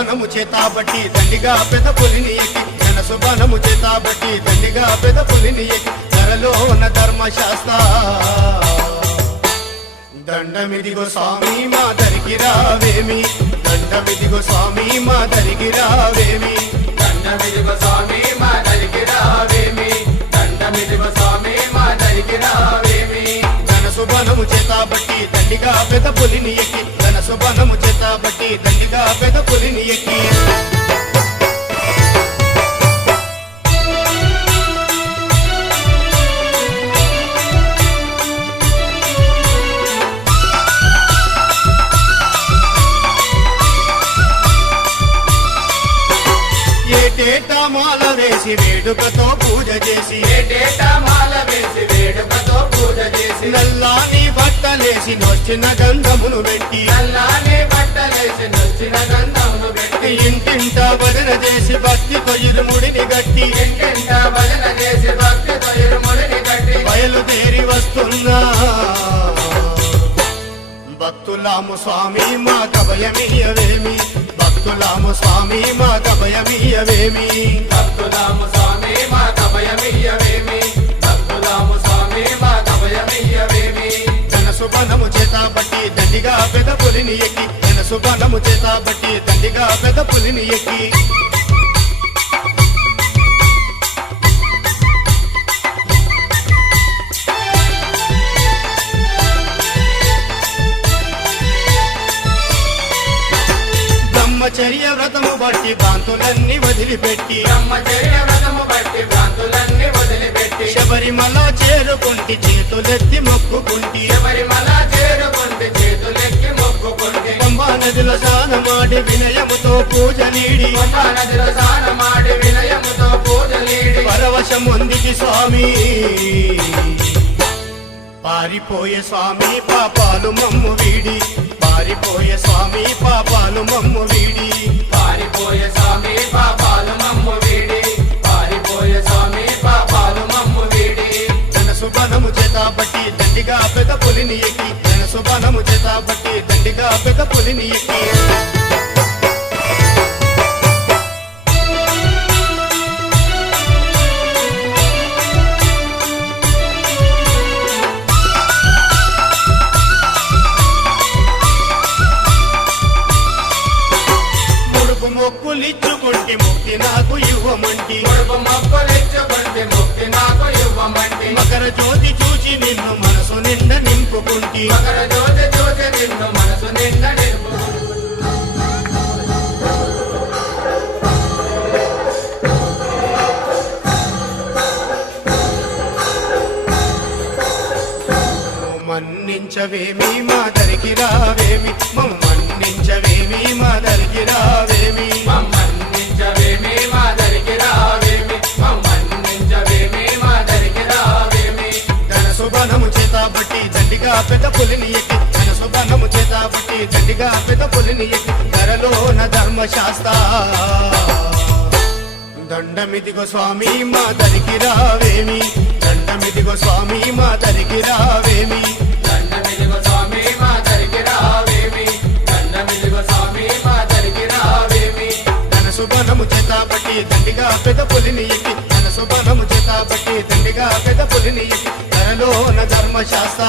బాణము చేతాబట్టి దండిగా పెద్ద పులిని ఎక్కి ధనసు బాణము చేతాబట్టి దండిగా పెద్ద పులిని ఎక్కి ధరలో ఉన్న ధర్మశాస్త్ర దండమిదిగో స్వామి మా దరికి రావేమి దండమిదిగో స్వామి మా దరికి రావేమి దండమిదిగో స్వామి మా దరికి రావేమి దండమిదిగో స్వామి మా దరికి రావేమి ధనసు బాణము చేతాబట్టి దండిగా పెద్ద పులిని ఎక్కి ధనసు బాణము చేతాబట్టి దండిగా పెద్ద పులిని ఎక్కి ఏటేటా మాల వేసి వేడుకతో పూజ చేసి ఏటేటా మాల వేసి వేడుకతో పూజ చేసి నల్లాని బట్టలేసి నొచ్చిన గంధమును పెట్టి నల్లాని బట్టలేసి నొచ్చిన గంధమును పెట్టి ఇంటింట భజన చేసి భక్తితో ఇరుముడిని గట్టి ఇంటింట భజన చేసి భక్తితో ఇరుముడిని కట్టి బయలుదేరి వస్తున్నా భక్తులాము స్వామి మా కభయమీయవేమి భక్తులాము స్వామి మా కభయమీయవేమి భక్తులాము స్వామి మా కభయమియ్యవేమి భక్తులాము స్వామి మా కభయమియ్యవేమి ధనసు బాణము చేతాబట్టి దండిగా పెద్ద పులిని ఎక్కి ధనసు బాణము చేతాబట్టి దండిగా పెద్ద పులిని ఎక్కి బ్రహ్మచర్య వ్రతము బట్టి భ్రాంతులన్నీ వదిలిపెట్టి బ్రహ్మచర్య వ్రతము బట్టి భ్రాంతులన్నీ వదిలిపెట్టి శబరిమల చేరుకుంటి చేతులెత్తి మొక్కుకుంటి శబరిమల చేరుకుంటే చేతులెక్కి మొక్కుకుంటే పంబా నదిలో స్నానమాడి వినయముతో పూజ నీడి పంబా నదిలో స్నానమాడి వినయముతో పూజలీడి పరవశముందికి స్వామి పారిపోయే స్వామి పాపాలు మమ్ము వీడి పారిపోయే స్వామి పాపాలు మమ్ము వీడి పారిపోయే స్వామి పాపాలు మమ్ము వీడి పారిపోయే స్వామి పాపాలు మమ్ము వీడి ధనసు బాణము చేతాబట్టి దండిగా పెద్ద పులిని ఎక్కి ధనసు బాణము చేతాబట్టి దండిగా పెద్ద పులిని ఎక్కి మొక్కులిచ్చుకుంటే ముక్తి నాకు ఇవ్వమంటి కొడుకు మొక్కులిచ్చుకుంటే ముక్తి నాకు ఇవ్వమంటి మకర జ్యోతి చూచి నిన్ను మనసు నిండా నింపుకుంటి మకర జ్యోతి చూసి నిన్ను మనసు నిండా నింపు మన్నించవేమి మా దరికి రావేమి మన్నించవేమి మా దరికి రావేమి మమ్మన్నించవేమి మా దరికి రావేమి మమ్మన్నించవేమి మా దరికి రావేమి ధనసు బాణము చేతాబట్టి దండిగా పెద్ద పులిని ఎక్కి ధనసు బాణము చేతాబట్టి దండిగా పెద్ద పులిని ఎక్కి ధరలోన ధర్మశాస్త్ర దండమిదిగో స్వామి మా దరికి రావేమి దండమిదిగో స్వామి మా దరికి రావేమి దండమిదిగో స్వామి మా దరికి రావేమి దండమిదిగో స్వామి మా దరికి రావేమి ధనసు బాణము చేతాబట్టి దండిగా పెద్ద పులిని ఎక్కి ధనసు బాణము చేతాబట్టి దండిగా పెద్ద పులిని ఎక్కి ధరలోన ధర్మశాస్త్ర